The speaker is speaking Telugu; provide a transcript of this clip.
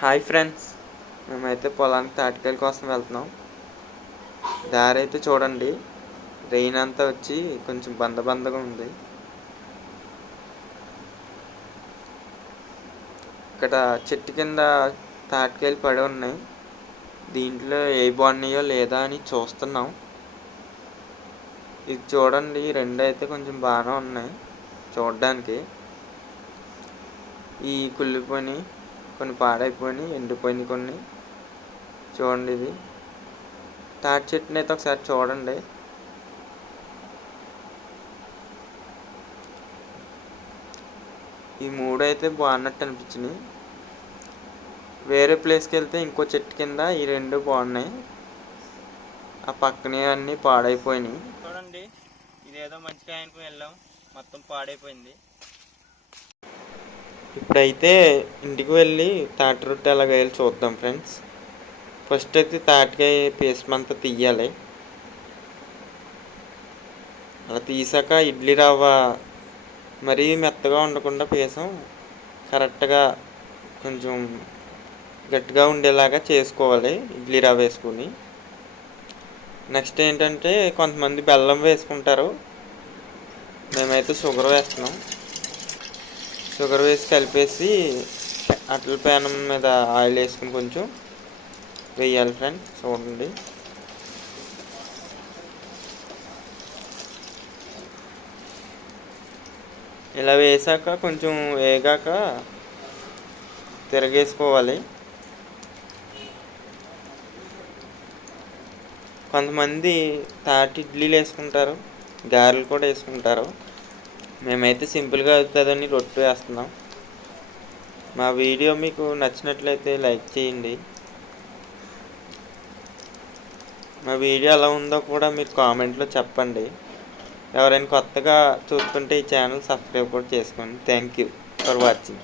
హాయ్ ఫ్రెండ్స్, మేమైతే పొలానికి తాటికాయల కోసం వెళ్తున్నాం. దారి అయితే చూడండి, రెయిన్ అంతా వచ్చి కొంచెం బందగా ఉంది. ఇక్కడ చెట్టు కింద తాటికాయలు పడి ఉన్నాయి. దీంట్లో ఏ బాగున్నాయో లేదా అని చూస్తున్నాం. ఇది చూడండి, రెండు అయితే కొంచెం బాగానే ఉన్నాయి చూడడానికి. ఈ కుళ్ళిపోయినాయి, కొన్ని పాడైపోయినాయి, ఎండిపోయినాయి కొన్ని. చూడండి, ఇది తాటి చెట్టుని అయితే ఒకసారి చూడండి. ఈ మూడు అయితే బాగున్నట్టు అనిపించినాయి. వేరే ప్లేస్కి వెళ్తే ఇంకో చెట్టు కింద ఈ రెండు బాగున్నాయి, ఆ పక్కనే అన్నీ పాడైపోయినాయి. చూడండి, ఇదేదో మంచిగా ఆయనకు వెళ్ళాం, మొత్తం పాడైపోయింది. ఇప్పుడైతే ఇంటికి వెళ్ళి తాటి రొట్టె ఎలాగ వేయాలి చూద్దాం ఫ్రెండ్స్. ఫస్ట్ అయితే తాటికాయ పేస్ట్ అంతా తీయాలి. అలా తీసాక ఇడ్లీ రవ్వ మరీ మెత్తగా ఉండకుండా పేసం కరెక్ట్గా కొంచెం గట్టిగా ఉండేలాగా చేసుకోవాలి ఇడ్లీ రవ్వ వేసుకుని. నెక్స్ట్ ఏంటంటే కొంతమంది బెల్లం వేసుకుంటారు, మేమైతే షుగర్ వేస్తున్నాం. షుగర్ వేసి కలిపేసి అట్ల పేనం మీద ఆయిల్ వేసుకుని కొంచెం వేయాలి ఫ్రెండ్స్. చూడండి, ఇలా వేసాక కొంచెం వేగాక తిరగేసుకోవాలి. కొంతమంది తాటి ఇడ్లీలు వేసుకుంటారు, గారెలు కూడా వేసుకుంటారు. మేమైతే సింపుల్గా అవుతుందని రొట్టె వేస్తున్నాం. మా వీడియో మీకు నచ్చినట్లయితే లైక్ చేయండి. మా వీడియో ఎలా ఉందో కూడా మీరు కామెంట్లో చెప్పండి. ఎవరైనా కొత్తగా చూస్తుంటే ఈ ఛానల్ సబ్స్క్రైబ్ కూడా చేసుకోండి. Thank you for watching.